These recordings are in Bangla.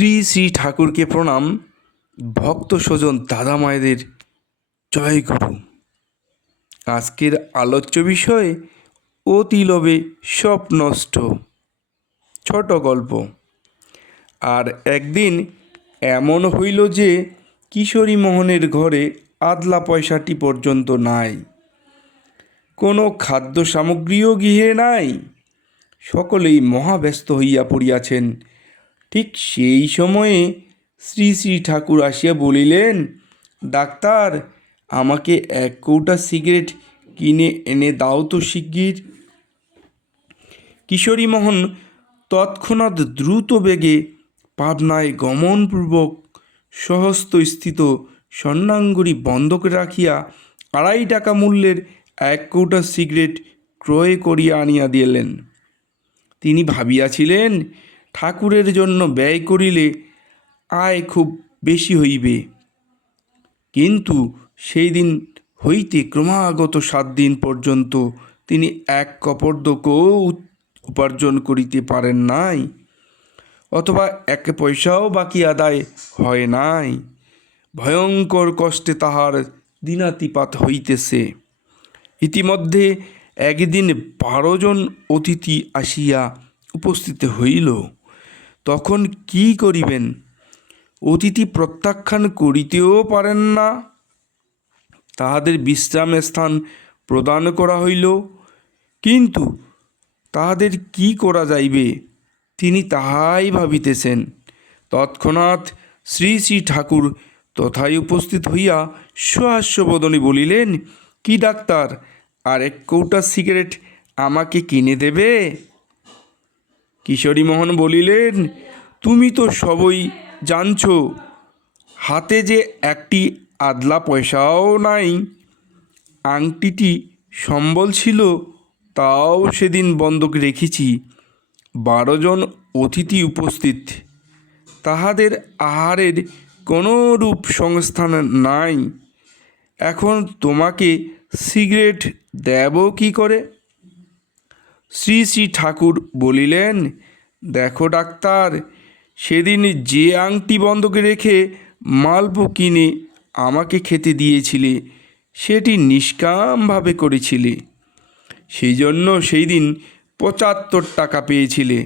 শ্রী শ্রী ঠাকুরকে প্রণাম। ভক্ত স্বজন দাদা মায়েদের জয় গুরু। আজকের আলোচ্য বিষয় অতি লোভে সব নষ্ট, ছোট গল্প। আর একদিন এমন হইল যে কিশোরী মোহনের ঘরে আদলা পয়সাটি পর্যন্ত নাই, কোনো খাদ্য সামগ্রীও গৃহে নাই। সকলেই মহাব্যস্ত হইয়া পড়িয়াছেন। ঠিক সেই সময়ে শ্রী শ্রী ঠাকুর আসিয়া বলিলেন, ডাক্তার, আমাকে এক কৌটা সিগারেট কিনে এনে দাও তো শিগগির। কিশোরী মোহন তৎক্ষণাৎ দ্রুত বেগে পাবনায় গমনপূর্বক স্বহস্তস্থিত স্বর্ণাঙ্গুরী বন্ধক রাখিয়া 2.5 টাকা মূল্যের এক কৌটা সিগারেট ক্রয় করিয়া আনিয়া দিলেন। তিনি ভাবিয়াছিলেন, ঠাকুরের জন্য ব্যয় করিলে আয় খুব বেশি হইবে। কিন্তু সেই দিন হইতে ক্রমাগত 7 দিন পর্যন্ত তিনি এক কপর্দকও উপার্জন করিতে পারেন নাই, অথবা 1 পয়সাও বাকি আদায় হয় নাই। ভয়ঙ্কর কষ্টে তাহার দিনাতিপাত হইতেছে। ইতিমধ্যে একদিন 12 জন অতিথি আসিয়া উপস্থিত হইল। তখন কি করিবেন? অতিথি প্রত্যাখ্যান করিতেও পারেন না। তাহাদের বিশ্রাম স্থান প্রদান করা হইল, কিন্তু তাহাদের কি করা যাইবে তিনি তাহাই ভাবিতেছেন। তৎক্ষণাৎ শ্রী শ্রী ঠাকুর তথায় উপস্থিত হইয়া সহাস্যবদনে বলিলেন, কি ডাক্তার, আর 1 কৌটা সিগারেট আমাকে কিনে দেবে? কিশোরী মোহন বলিলেন, তুমি তো সবই জানছ, হাতে যে একটি আদলা পয়সাও নাই। আংটিটি সম্বল ছিল, তাও সেদিন বন্ধক রেখেছি। 12 জন অতিথি উপস্থিত, তাহাদের আহারের কোনো রূপ সংস্থান নাই। এখন তোমাকে সিগারেট দেব কি করে? শ্রী শ্রী ঠাকুর বলিলেন, দেখো ডাক্তার, সেদিন যে আংটি বন্ধকে রেখে মালপো কিনে আমাকে খেতে দিয়েছিলে, সেটি নিষ্কামভাবে করেছিলে। সেই জন্য সেই দিন 75 টাকা পেয়েছিলে।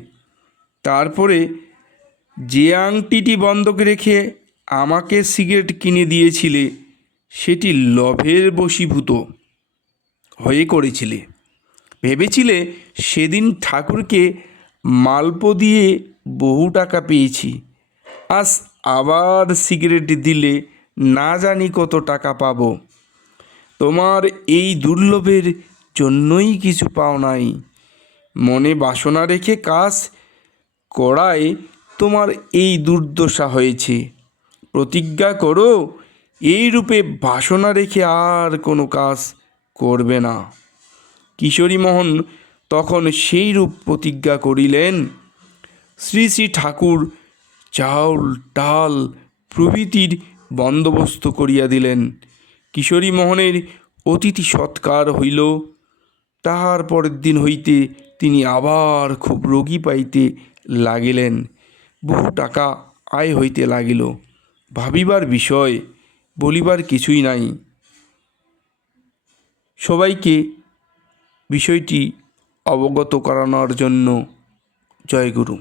তারপরে যে আংটিটি বন্ধক রেখে আমাকে সিগারেট কিনে দিয়েছিলে, সেটি লোভের বশীভূত হয়ে করেছিলে। ভেবেছিলে সেদিন ঠাকুরকে মালপো দিয়ে বহু টাকা পেয়েছি, আজ আবার সিগারেট দিলে না জানি কত টাকা পাব। তোমার এই দুর্লভের জন্যই কিছু পাও নাই। মনে বাসনা রেখে কাজ করায় তোমার এই দুর্দশা হয়েছে। প্রতিজ্ঞা করো, এই রূপে বাসনা রেখে আর কোনো কাজ করবে না। কিশোরী মোহন তখন সেই রূপ প্রতিজ্ঞা করিলেন। শ্রী শ্রী ঠাকুর চাউল ডাল প্রভৃতির বন্দোবস্ত করিয়া দিলেন। কিশোরী মোহনের অতিথি সৎকার হইল। তাহার পরের দিন হইতে তিনি আবার খুব রোগী পাইতে লাগিলেন। বহু টাকা আয় হইতে লাগিল। ভাবিবার বিষয়, বলিবার কিছুই নাই। সবাইকে বিষয়টি অবগত করানোর জন্য জয় গুরু।